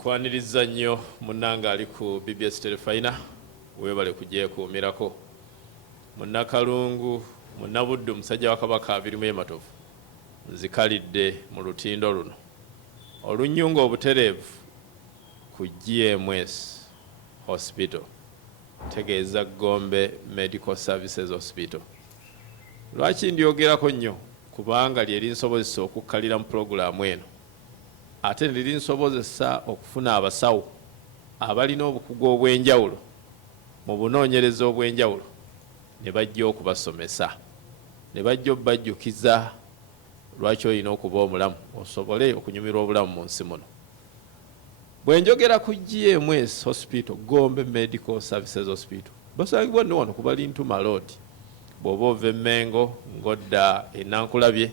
nkwaniriza nnyo munnanga ali ku BBS Telefina weebale kugyekuumirako munnakalungu munnabuddu musajja wa Kabaka abirimu ematovu nzikalidde mu lutindo luno olunyunga obutereevu ku GMS Hospital tegeeza Gombe Medical Services Hospital. Lwaki ndyogerako nnyo kubanga lyeri nsobozesa okukkalira mu pulogulaamu eno ate lyeri nsobozesa okufuna abasawo abalina obukugu obw'enjawulo mu bunoonyereza obw'enjawulo ne bajja okubasomesa ne bajja obbajjukiza lwaki olina okuba omulamu osobole okunyumirwa obulamu mu nsi muno. Bwe njogera ku GMS Hospital, Gombe Medical Services Hospital, basangibwa nno wano ku Balintuma Road. Bw'oba ova e Mengo ng'odda e Nankulabye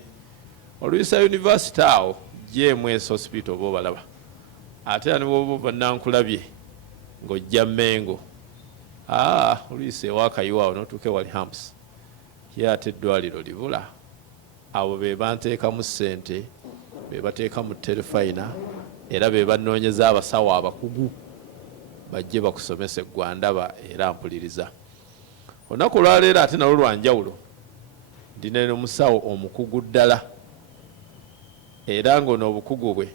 oluyisa University awo GMS Hospital oba obalaba. Ate ne bw'oba ova Nankulabye ng'ojja Mengo oluyisa ewakayiwa awo n'otuuke wali Hamps ye ate eddwaliro libula. Abo be banteekamu ssente be bateeka mu Telefina era be banoonyeza abasawo abakugu bajje bakusomesa eggwandaba era mpuliriza. Olunaku olwaleero ate nalwo lwanjawulo ndina omusawo omukugu ddala era ng'ono obukugu bwe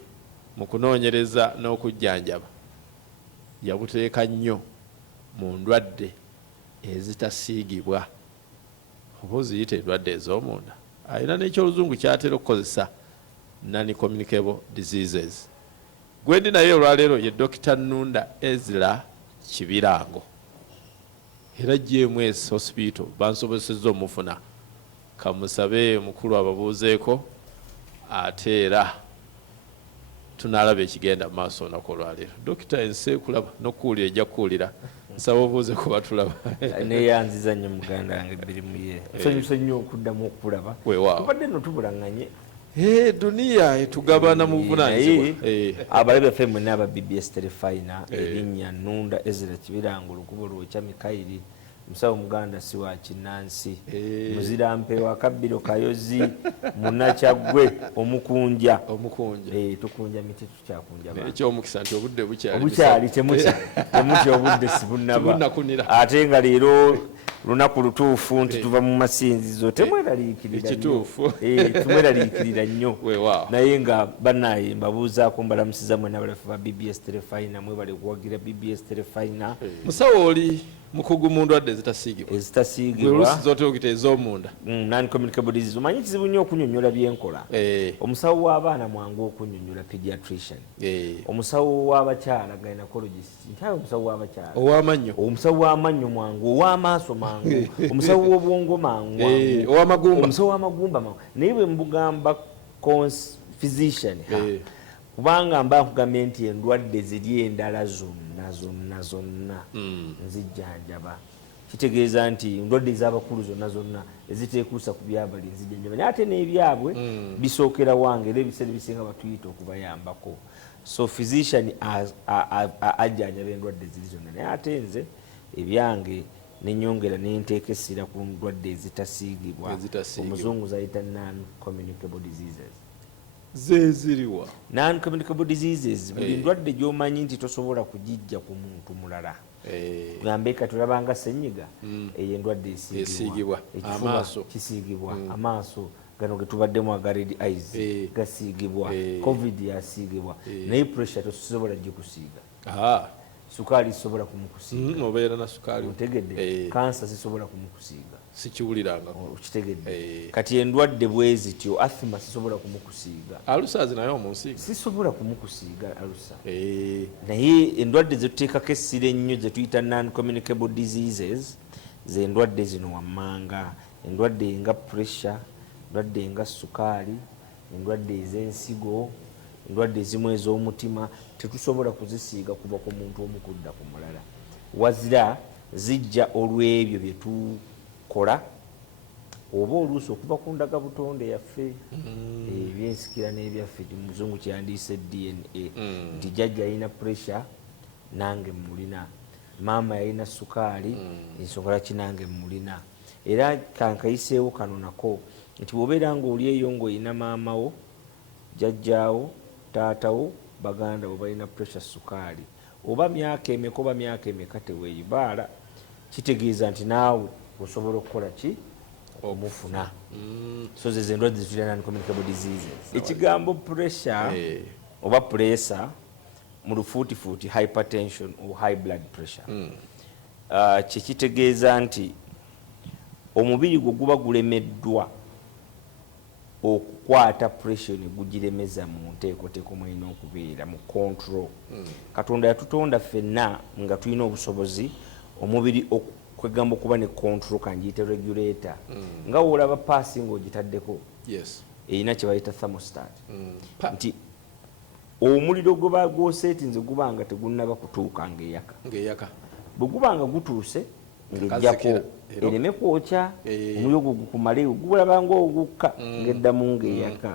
mu kunoonyereza n'okujjanjaba yabuteeka nnyo mu ndwadde ezitasiigibwa oba oziyita endwadde ez'omunda. Alina n'ekyoluzungu ky'atera okukozesa non-communicable diseases. Gwendi naye olwaleero ye Dr. Nunda Ezra Kibirango era GMS Hospital bansobozesezza omufuna kamusabe mukulu ababuuzeeko ate era tunaalaba ekigenda mu maaso olunaku olwaleero. Dokita ensi ekulaba n'okuwulira ejja kuwulira nsaba obuuzeeko batulaba neyanziza nnyo muganda wange ebirimu ye nsanyusa nnyo okuddamu okulaba tubadde no tubulanganye duniya etugabana mu buvunaanyizibwa. Abalabe baffe mwenna aba BBS Telefina erinnya Nunda Ezra Kibirango Lukubo Lwokya Mikairi musawo muganda si wa kinnansi muzirampe wa Kabbiro Kayozi Munakyagwe omukunja tukunja miti tukyakunja ekyomukisa nti obudde bukyali temuti obudde sibunnaba ate nga leero lunaku lutuufu nti tuva mu masinzizo temweraliikirira nnyo naye nga bannaye mbabuuzaako mbalamusiza mwena balafu ba BBS Telefina mwebale kuwagira BBS Telefina. Musawo oli mukugu mu ndwadde ezitasiigibwa zoteogita ez'omunda non-communicable disease. Omanyi kizibu nnyo okunyonnyola byenkola. Omusawo w'abaana mwangu okunyonnyola pediatrician. Omusawo w'abakyala gynecologist ntawe omusawo w'abakyala ow'amannyo omusawo w'amannyo mwangu ow'amaaso mangu omusawo w'obwongo mangu omusawo w'amagumba mangu naye bwe mbugamba physician kubanga mba nkugambye nti endwadde ziri endala zonna nzijjanjaba. Kitegeeza nti endwadde ez'abakulu zonna eziteekuusa ku byabali nzijjanjaba naye ate n'ebyabwe bisookera wange era ebiseera ebisinga batuyita okubayambako. So physician ajjanjaba endwadde ziri zonna naye ate nze ebyange nenyongera nenteeka essira ku ndwadde ezitasiigibwa omuzungu zayita non-communicable diseases. Zeziriwa non-communicable diseases buli ndwadde gy'omanyi nti tosobola kugijja ku muntu mulala. Gambeka tulabanga ssenyiga eyo endwadde esiigibwa ekifuba kisiigibwa amaaso gano getubaddemu aga red eyes gasiigibwa covid yasiigibwa naye pressure tosobola gikusiiga. Sukaali sisobola kumukusiiga obeera na sukaali otegedde kansa sisobola kumukusiiga sikiwuliranga okitegedde kati endwadde bwe zityo asthma sisobola kumukusiiga alusazi naye omunsiiga sisobola kumukusiiga alusa naye endwadde zetuteekako essira ennyo zetuyita non-communicable diseases ze endwadde zino wammanga endwadde nga pressure endwadde nga sukaali endwadde ez'ensigo endwadde ezimu ez'omutima tetusobola kuzisiiga kuva ku muntu omu kudda ku mulala wazira zijja olw'ebyo bye tukola oba oluusi okuva ku ndagabutonde yaffe ebyensikira n'ebyaffe muzungu kyandiise DNA nti jjajja yalina pressure nange mulina maama yalina sukaali ensonga laki nange mulina era kankayiseewo kano nako nti bw'obeera ng'oli eyo ng'olina maamawo jjajjaawo taatawo baganda bwe balina pressure sukaali oba myaka emeka oba myaka emeka teweeyibaala kitegeeza nti naawe osobola okukola ki omufuna so ze endwadde zituyita non-communicable diseases ekigambo pressure oba pressure mu lufuutifuuti hypertension or high blood pressure kyekitegeeza nti omubiri gwe guba gulemeddwa okukwata pressure ne gugiremeza mu nteekoteeko mwalina okubeera mu control katonda yatutonda ffenna nga tulina obusobozi omubiri kwegamba okuba ne control kanjiyite regulator nga woolaba paasi ng'ogitaddeko erina kye bayita thermostat nti omuliro gwe bagwoseetinze guba nga tegunnaba kutuuka ng'eyaka bwe guba nga gutuuse ng'ejjako ereme kwokya omuliro gwe gukumalewo gulaba ng'ogukka ng'eddamu ng'eyaka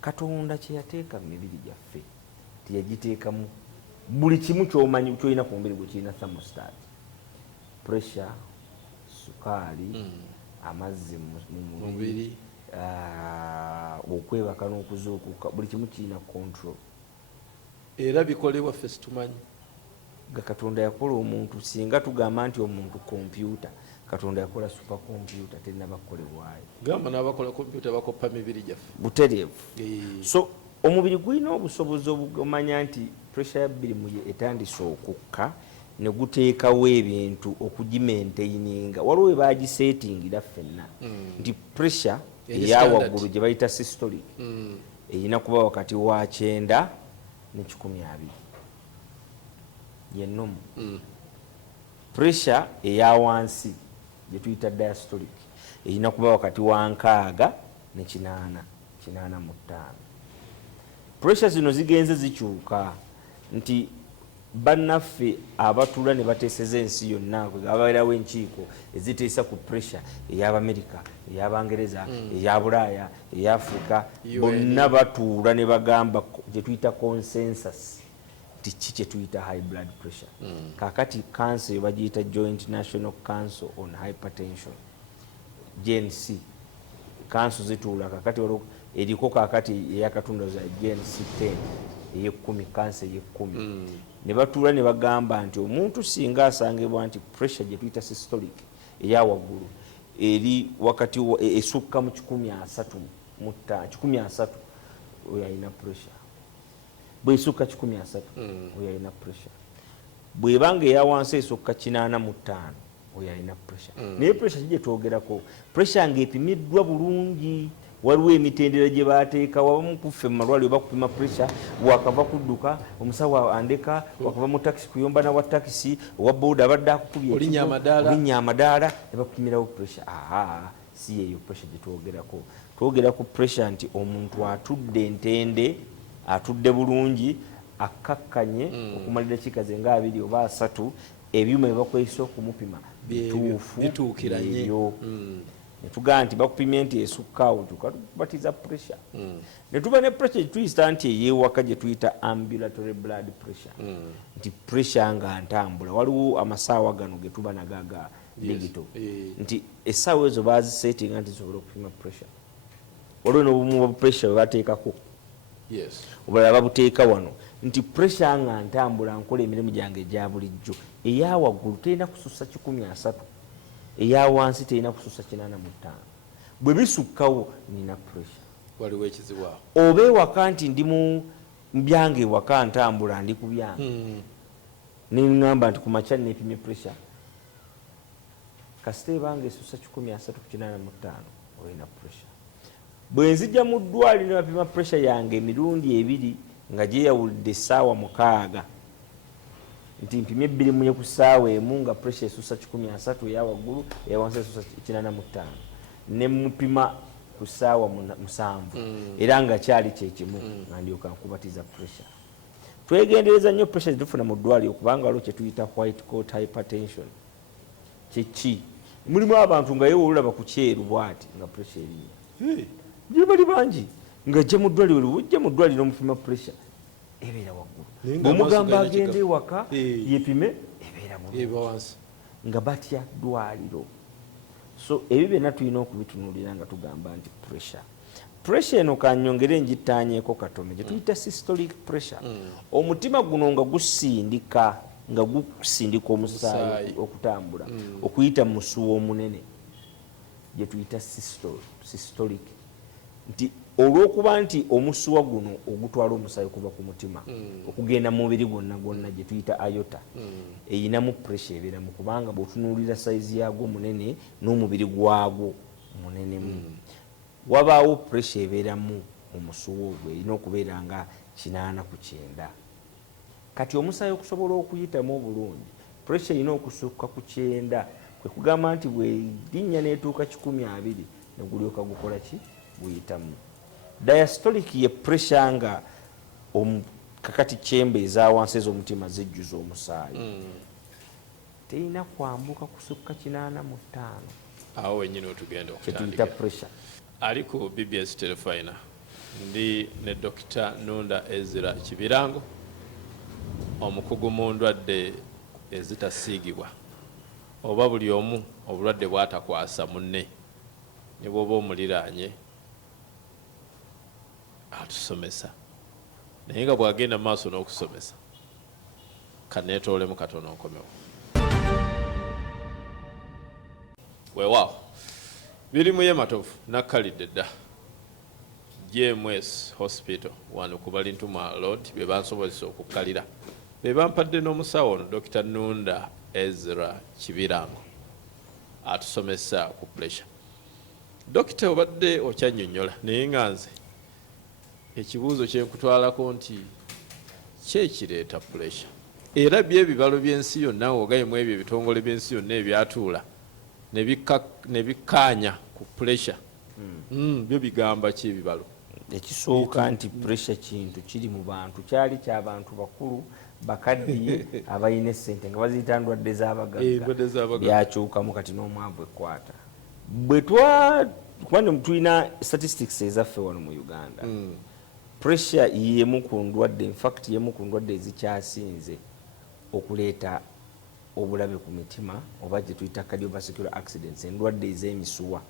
katonda kye yateeka mu mibiri gyaffe teyagiteekamu buli kimu ky'omanyi kyolina ku mubiri gwe kirina thermostat pressure sukaali amazzi mu mubiri okwebaka n'okuzuukuka buli kimu kirina control era bikolebwa ffe situmanyi nga katonda yakola omuntu singa tugamba nti omuntu kompyuta katonda yakola super kompyuta terinaba kukolebwayo gamba n'abakola kompyuta bakoppa mibiri gyaffe butereevu so omubiri gulina obusobozi obumanya nti pressure ya bbirimu etandise okukka ne guteekawo ebintu okugimaintaininga waliwo webagisetingira ffenna nti pressure eyawaggulu gye bayita systolic erina kuba wakati wa 9 ne 12 yennomu pressure eya wansi gye tuyita diastolic erina kuba wakati wa 6 ne 85 pressure zino zigenze zikyuka nti bannaffe abatula ne bateeseza ensi yonna ababeerawo enkiiko eziteesa ku pressure ey'Abamerika ey'Abangereza eya Bulaaya eya Africa bonna batuula ne bagamba gye tuyita consensus nti ki kye tuyita high blood pressure kakati cancer yo bagiyita Joint National Council on Hypertension GNC council zituula kakati eriko kakati eyakatundu za GNC 10 ey'ekumi cancer ey'ekumi ne batuula ne bagamba nti omuntu singa asangibwa nti pressure gye tuyita systolic eya waggulu eri wakati esukka mu 130 oyo alina pressure bw'esukka 130 oyo alina pressure bw'ebanga eya wansi esukka 85 oyo alina pressure naye pressure gye twogerako pressure ng'epimiddwa bulungi waliwo emitendera gye baateeka wabamu kuffe mu malwaliro bakupima pressure wakava kudduka omusawo andeka wakava mu takisi kuyomba nawa takisi owa boda abadde akukubye olinnya amadaala ne bakupimirawo pressure si yeeyo pressure gye twogerako twogera ku pressure nti omuntu atudde entende atudde bulungi akakkanye okumalira kikaze nga 2 oba 3 ebyuma byebakozesa okumupima bituufu bituukiranye netugamba nti bakupimye nti esukkaawo tukatubatiza pressure netuba ne pressure gyetuyita nti eyeewaka gye tuyita ambulatory blood pressure nti pressure nga ntambula waliwo amasaawa gano ge tuba nagaga digital nti essaawa ezo bazisetinga nti zisobola okupima pressure waliwo n'obumu bwa pressure bwebateekako obulala babuteeka wano nti pressure nga ntambula nkola emirimu gyange egya bulijjo eya waggulu terina kusussa 13 eya wansi terina kusussa 85 bwe bisukkawo nina pressure waliwo ekizibu awo oba ewaka nti ndi mu byange ewaka ntambula ndi ku byange neŋŋamba nti ku makya neepimye pressure kasita ebanga esussa 13 ku 85 olina pressure bwe nzija mu ddwaliro ne bapima pressure yange emirundi 2 nga gyeyawulidde essaawa 6 nti mpimye 2 ku ssaawa emu nga pressure esussa 13 eya waggulu eya wansi esussa 85 ne mupima ku ssaawa 7 era nga kyali kyekimu nga ndyoka nkubatiza pressure twegendereza nnyo pressure zetufuna mu ddwaliro kubanga waliwo kye tuyita white coat hypertension kyeki mulimu abantu nga yewe olulaba ku kyeru bwati nga pressure eriyo gye bali bangi nga jja mu ddwaliro ojja mu ddwaliro omupima pressure ebeera waggulu bw'omugamba agende ewaka yepime ebeera bulungi nga batya ddwaliro so ebyo byonna tulina okubitunuulira nga tugamba nti pressure eno kanyongere njitanyeko katono gye tuyita systolic pressure. Omutima guno nga gusindika omusaayi okutambula okuyita mu musuwa omunene gye tuyita systolic. Nti olw'okuba nti omusuwa guno ogutwala omusaayi kuva ku mutima okugenda mu mubiri gwonna gye tuyita aorta eyinamu pressure ebeeramu kubanga bw'otunuulira sayizi yaagwo munene n'omubiri gwagwo munenemu. Wabaawo pressure ebeeramu omusuwa ogwo erina okubeera nga 80 ku 9. Kati omusaayi okusobola okuyitamu obulungi pressure erina okusukka ku 9, kwe kugamba nti bw'erinnya n'etuuka 120 ne gulyoka gukola ki guyitamu. Diastolic ye pressure nga kakati chamber eza wansi ez'omutima zijjuza omusaayi terina kwambuka kusukka 85. Awo wenyini otugenda okutandika pressure. Ali ku BBS Telefina ndi ne Dr. Nunda Ezra Kibirango, omukugu mu ndwadde ezitasiigibwa oba buli omu obulwadde bwatakwasa munne ne bw'oba omuliraanye atusomesa naye nga bw'agenda maaso n'okusomesa kaneetoolemu katono nkomewo. Weewaawo birimu y'ematovu nakkalidde dda GMS Hospital wano ku Balintuma Road be bansobozesa okukkalira be bampadde n'omusawo ono Dr. Nunda Ezra Kibirango atusomesa ku pressure. Dokita obadde okyannyonnyola naye nga nze ekibuuzo kye nkutwalako nti kyekireeta pressure era by'ebibalo by'ensi yonna ogayemu ebyo ebitongole by'ensi yonna ebyatuula ne bikkaanya ku pressure byo bigamba ki ebibalo? Ekisooka nti pressure kintu kiri mu bantu, kyali ky'abantu bakulu bakaddiye abalina essente nga baziyita ndwadde z'abagagga byakyukamu kati n'omwavu ekwata. Kuba tulina statistics ezaffe wano mu Uganda, pressure yemu ku ndwadde, in fact yemu ku ndwadde ezikyasinze okuleeta obulabe ku mitima oba gye tuyita cardiovascular accidents, endwadde ez'emisuwa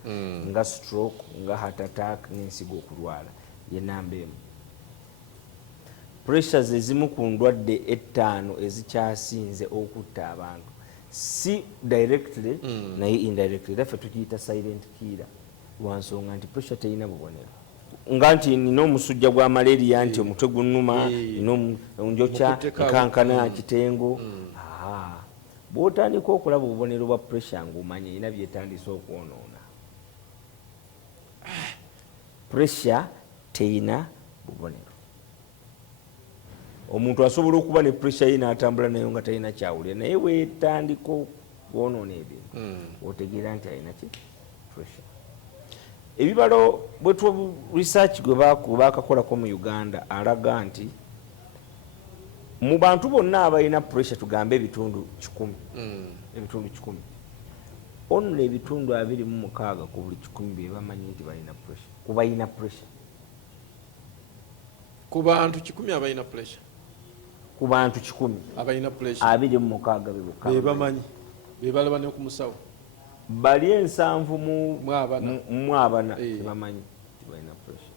nga stroke, nga heart attack n'ensigo okulwala ye namba emu. Pressures ezimu ku ndwadde 5 ezikyasinze okutta abantu, si directly naye indirectly, daffe tukiyita silent killer lwansonga nti pressure terina bubonero. Nga nti nina omusujja gwa malaria, nti omutwe gunnuma, nina onjokya, nkankana, kitengo. Bw'otandika okulaba obubonero bwa pressure ng'omanya erina byetandise okwonoona. Pressure terina bubonero. Omuntu asobola okuba ne pressure ye n'atambula nayo nga talina kyawulira, naye weetandika okwonoona ebintu otegeera nti alina ki pressure. Ebibalo bwetu research gwe baakakolako mu Uganda alaga nti mu bantu bonna abalina pressure tugambe ebitundu 100, only ebitundu 26 ku buli 100 bye bamanyi nti balina pressure. Kubalina pressure ku bantu 100 abalina pressure, ku bantu 100 abalina pressure 26 be bamanyi, be balaba ne ku musawo bali 7 mu 4 tebamanyi balina pressure.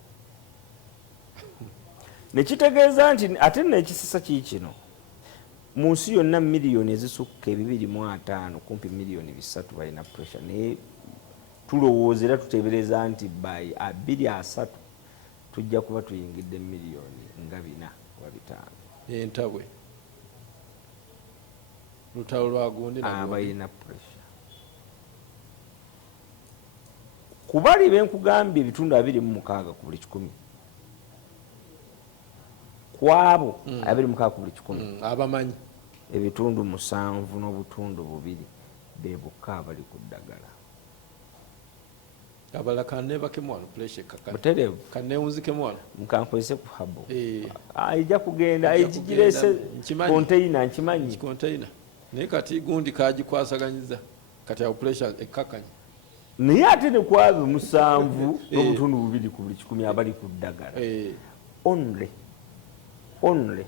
Nekitegeeza nti ate n'ekisisa kino mu nsi yonna miliyoni ezisukka 2.5 kumpi miliyoni 3 balina pressure, naye tulowooza era tuteebereza nti by 23 tujja kuba tuyingidde miliyoni nga 4 oba 5 entabwe lutalo lwa gundi abalina pressure. Kubali benkugambye ebitundu 26 ku buli 100 kwabo 26 ku buli 100 abamanyi ebitundu 7 n'obutundu 2 be bokka abali ku ddagala. abala kanne bakemwano pressure kakati buterevu kanne unzikemu wano nkankozese ku habo ijja kugenda ejigirese container nkimanyi container naye kati gundi kagikwasaganyiza kati ya pressure ekakanya naye ate ne kwabo 7 n'obutundu 2 ku buli 100 abali ku ddagala only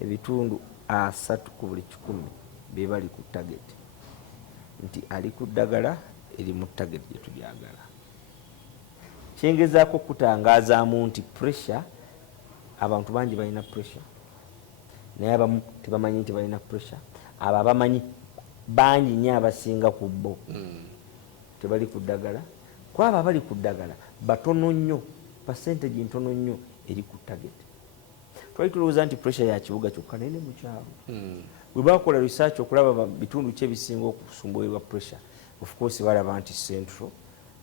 ebitundu 3 ku buli 100 be bali ku target, nti ali ku ddagala eri mu target gye tulyagala. kyengezaako kutangazaamu nti pressure, abantu bangi balina pressure naye abamu tebamanyi nti balina pressure. Abo abamanyi bangi nnyo abasinga ku bo tebali ku ddagala. Kwabo abali ku ddagala batono nnyo, percentage ntono nnyo eri ku target. Twali tulowooza nti pressure ya kibuga kyokka naye ne mu kyalo bwe bakola research okulaba bitundu ki ebisinga okusumbuwibwa pressure, of course balaba nti Central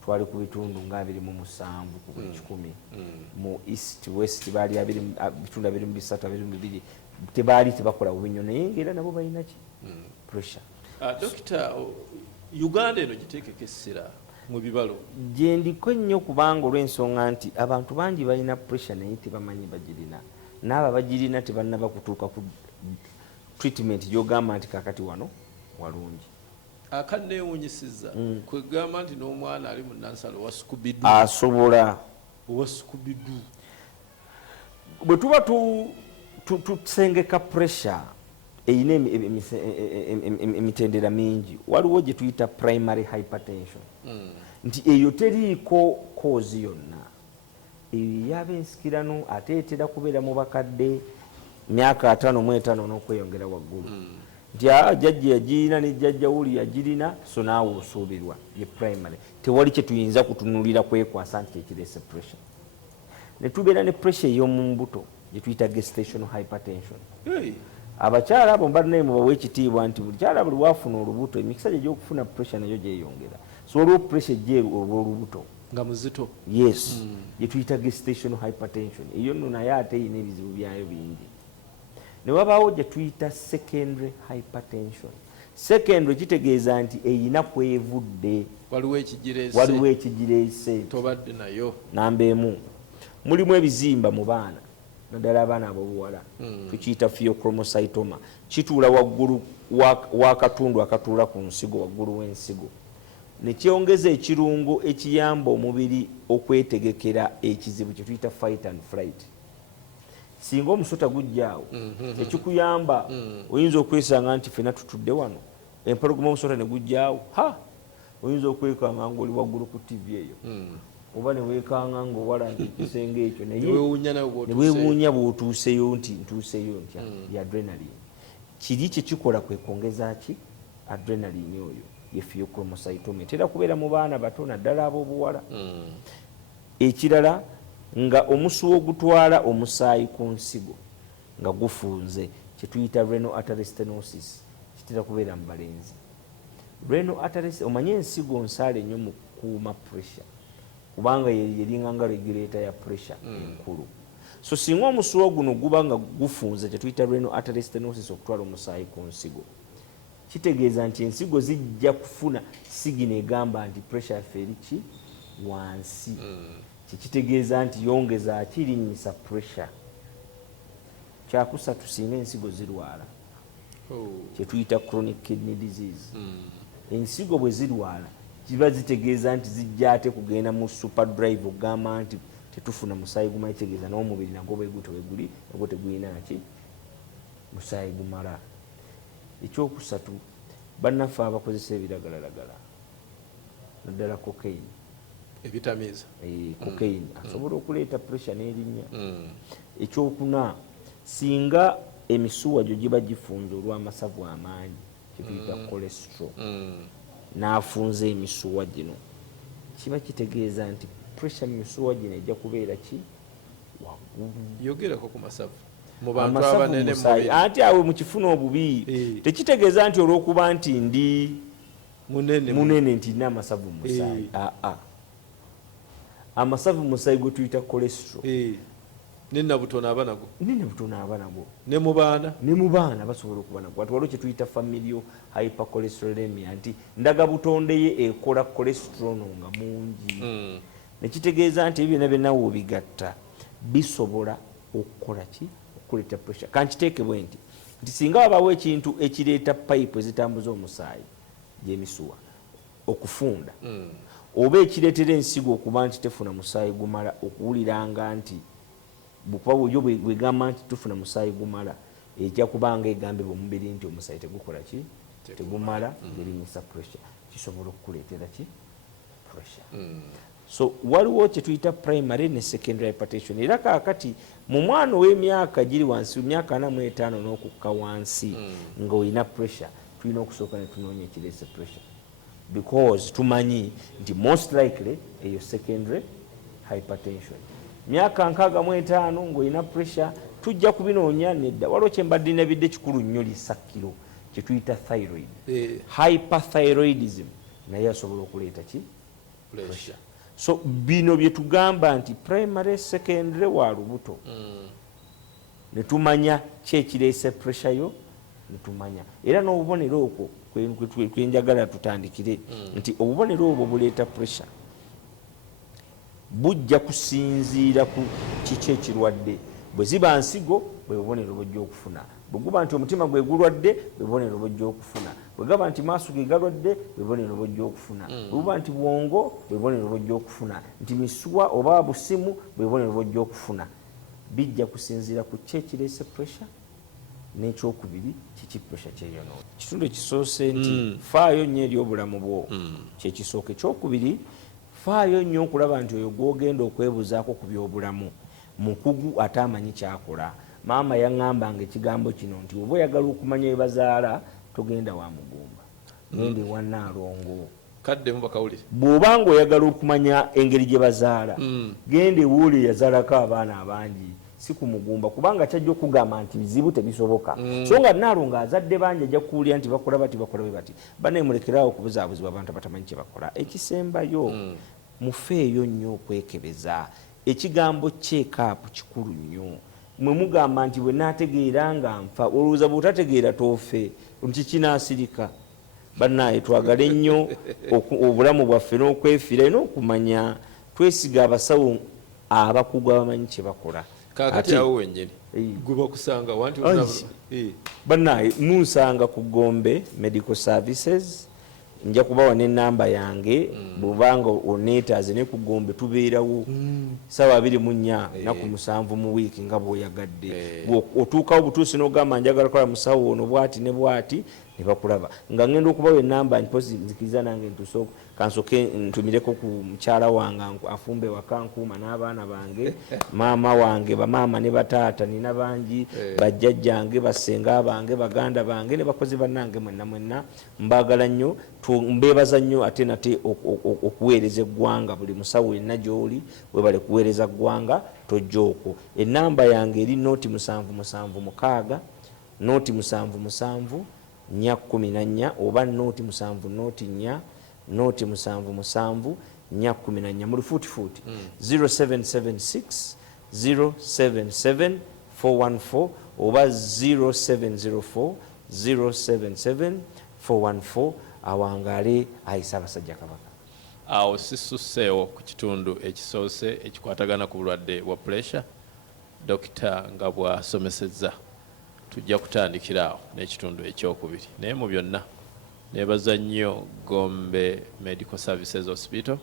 twali ku bitundu nga 27 ku buli 100, mu East West baali bitundu 23 22 tebaali tebakola bubinyo naye ng'era nabo balina ki pressure. Dokita, Uganda eno giteekeko essira mu bibalo gye ndiko nnyo kubanga olw'ensonga nti abantu bangi balina pressure naye tebamanyi bagirina, n'abo bagirina tebannaba kutuuka ku treatment gy'ogamba nti kakati wano walungi. Akanneewuunyisizza kwegamba nti n'omwana ali mu Nansalo wa Scooby-Doo asobola owa Scooby-Doo bwe tuba tusengeka pressure eyina emitendera mingi. Waliwo gye tuyita primary hypertension nti eyo teriiko cause yonna, eyo yaba ensikirano ate etera kubeera mu bakadde myaka 55 n'okweyongera waggulu nti jjajja yagirina ne jjajja wuli yagirina, so naawe osuubirwa ye primary. Tewali kye tuyinza kutunulira kwekwasa nti kyekireese pressure. Ne tubeera ne pressure ey'omu mbuto gye tuyita gestational hypertension. Abakyala abo mbadde mubawa ekitiibwa nti bukyala buli wafuna olubuto emikisa gye gy'okufuna pressure nayo gyeyongera. So olwo pressure gye olw'olubuto nga muzito, yes, gye tuyita gestational hypertension, eyo nno naye ate eyina ebizibu byayo bingi. Ne wabaawo gye tuyita secondary hypertension. Secondary kitegeeza nti eyina kwevudde, waliwo ekigireese, tobadde nayo. Namba emu, mulimu ebizimba mu baana, naddala abaana ab'obuwala, tukiyita pheochromocytoma. Kituula waggulu w'akatundu akatuula ku nsigo, waggulu w'ensigo, ne kyongeza ekirungo ekiyamba omubiri okwetegekera ekizibu kye tuyita fight and flight. Singa omusota gujjaawo ekikuyamba oyinza okwesanga nti fena tutudde wano empologoma omusota ne gujjaawo, oyinza okwekanga ng'oli waggulu ku TV eyo oba ne weekanga ng'owalanga ekisenge ekyo naye ne weewuunya bw'otuuseyo nti ntuuseyo ntya ya adrenaline. Kiri kye kikola kwe kwongeza ki adrenaline oyo ye pheochromocytoma, etera kubeera mu baana bato naddala ab'obuwala. Ekirala nga omusuwo gutwala omusaayi ku nsigo nga gufunze, kye tuyita renal artery stenosis, kitera kubeera mu balenzi. Renal artery, omanye ensigo nsaale nnyo mu kukuuma pressure kubanga yeringa nga regulator ya pressure enkulu. So singa omusuwo guno guba nga gufunze, kye tuyita renal artery stenosis, okutwala omusaayi ku nsigo, kitegeeza nti ensigo zijja kufuna sigino egamba nti pressure yaffe eriki wansi. Kitegeeza nti yongeza akirinyisa pressure. Kyakusatu, singa ensigo zirwala, kye tuyita chronic kidney disease, ensigo bwe zirwala kiba zitegeeza nti zijja ate kugenda mu super drive okugamba nti tetufuna musaayi gumala, kitegeeza n'omubiri nagwo bwe gutyo bwe guli, nagwo tegulina ki musaayi gumala. Ekyokusatu, bannaffe abakozesa ebiragalalagala naddala cocaine, ebitamiiza cocaine asobola okuleeta pressure n'erinnya. Ekyokuna, singa emisuwa gyo giba gifunze olw'amasavu amaanyi, kyetuyita cholesterol, n'afunze emisuwa gino, kiba kitegeeza nti pressure mu misuwa gino ejja kubeera ki waggulu. Yogerako ku masavu mu bantu abanene mu mubiri, anti awe mu kifuna obubi tekitegeeza nti olw'okuba nti ndi munene nti nina amasavu mu musaayi. Amasavu mu musaayi gwe tuyita cholesterol, nennabutono aba nago, ne mu baana basobola okuba nago. Wati waliwo kye tuyita familial hypercholesterolemia, nti ndagabutonde ye ekola cholesterol nga mungi. Nekitegeeza nti ebyo byonna wobigatta bisobola okukola ki okuleeta pressure. Kankiteeke bwe nti singa wabaawo ekintu ekireeta pipe ezitambuza omusaayi gy'emisuwa okufunda, oba ekireetera ensigo okuba nti tefuna musaayi gumala, okuwuliranga nti bukuba bwyo bwegamba nti tufuna musaayi gumala, ejja kubanga egambibwa omubiri nti omusaayi tegukola ki tegumala, ngerinyisa pressure, kisobola okukuleetera ki pressure. so waliwo kye tuyita primary ne secondary hypertension era kaakati mu mwana ow'emyaka giri wansi myaka 45 n'okukka wansi nga olina pressure tulina okusooka ne tunoonya ekireese pressure because tumanyi nti most likely eyo secondary hypertension. Myaka 65 ng'olina pressure tujja kubinoonya nedda waliwo kye mbadde nabidde kikulu nnyo lisakkiro kye tuyita thyroid. Hyperthyroidism naye asobola okuleeta ki pressure. So bino bye tugamba nti primary secondary wa lubuto ne tumanya kyekireese pressure yo ne tumanya era n'obubonero okwo kwenjagala tutandikire nti obubonero obwo buleeta pressure bujja kusinziira ku kiki ekirwadde. Bwe ziba nsigo bwe bubonero bujja okufuna, bwe guba nti omutima gwe gulwadde bwe bubonero bujja okufuna, bwe gaba nti maaso ge galwadde bwe bubonero bujja okufuna, bwe buba nti bwongo bwe bubonero bujja okufuna, nti misuwa oba busimu bwe bubonero bujja okufuna. Bijja kusinziira ku kiki ekireese pressure n'ekyokubiri kiki pressure kyeyonoonya. Kitundu ekisoose nti faayo nnyo eri obulamu bwo kyekisooka. Ekyokubiri faayo nnyo okulaba nti oyo gw'ogenda okwebuzaako ku byobulamu mukugu ate amanyi kyakola. Maama yaŋŋambanga ekigambo kino nti oba oyagala okumanya bye bazaala togenda wa mugumba, genda ewa Nnaalongo. Kadde mu bakawulire bw'obanga oyagala okumanya engeri gye bazaala genda ewuuli yazaalako abaana abangi, si ku mugumba, kubanga kyajja okugamba nti bizibu tebisoboka. So nga Nnaalongo azadde bangi ajja kuwulira nti bakola bati bakola bwe bati. Banne mulekerawo okubuzaabuzibwa abantu abatamanyi kye bakola. Ekisembayo mufeeyo nnyo okwekebeza. Ekigambo check-up kikulu nnyo. Mwe mugamba nti bwe naategeera nga nfa, olowooza bw'otategeera toofe, kikinaasirika. Bannaye twagale nnyo obulamu bwaffe n'okwefiira n'okumanya twesiga abasawo abakugu abamanyi kye bakola. Kaakati awo wennyini gwe bakusanga wanti bannaye munsanga ku Gombe Medical Services. Nja kubawa n'ennamba yange bw'obanga oneetaaze ne ku Gombe tubeerawo ssaawa 24 naku 7 mu wiiki nga bw'oyagadde. Otuukawo butuusi n'ogamba njagala kola musawo ono bw'ati ne bw'ati ne bakulaba. Nga ngenda okubawa ennamba mpozi nzikiriza nange ntusooka kansoke ntumireko ku mukyala wange afumbe waka nkuuma n'abaana bange, maama wange, bamaama ne bataata nina bangi, bajjajjange, basenga bange, baganda bange ne bakozi bannange mwenna mbaagala nnyo. Mbeebaza nnyo ate nate okuweereza eggwanga. Buli musawo yenna gy'oli webale kuweereza ggwanga tojja okwo. Ennamba yange eri nooti 776 nooti 777 414 oba nooti 7 nooti 4 nooti 777 414 mu lufuutifuuti 0776 077 414 oba 0704 077 414 awangaale ayisa abasajja Kabaka. Awo sisuseewo ku kitundu ekisoose ekikwatagana ku bulwadde bwa pressure. Dokita nga bw'asomesezza tujja kutandikira awo n'ekitundu ekyokubiri. Naye mu byonna neebaza nnyo Gombe Medical Services Hospital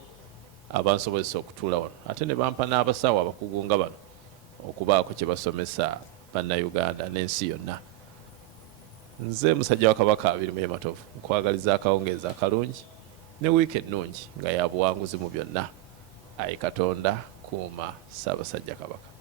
abansobozesa okutuula wano ate ne bampa n'abasawo abakugu nga bano okubaako kye basomesa bannayuganda n'ensi yonna. Nze musajja wa Kabaka 20 Matovu nkwagaliza akawungeezi akalungi ne wiiki ennungi nga ya buwanguzi mu byonna. Ayi Katonda kuuma Ssaabasajja Kabaka.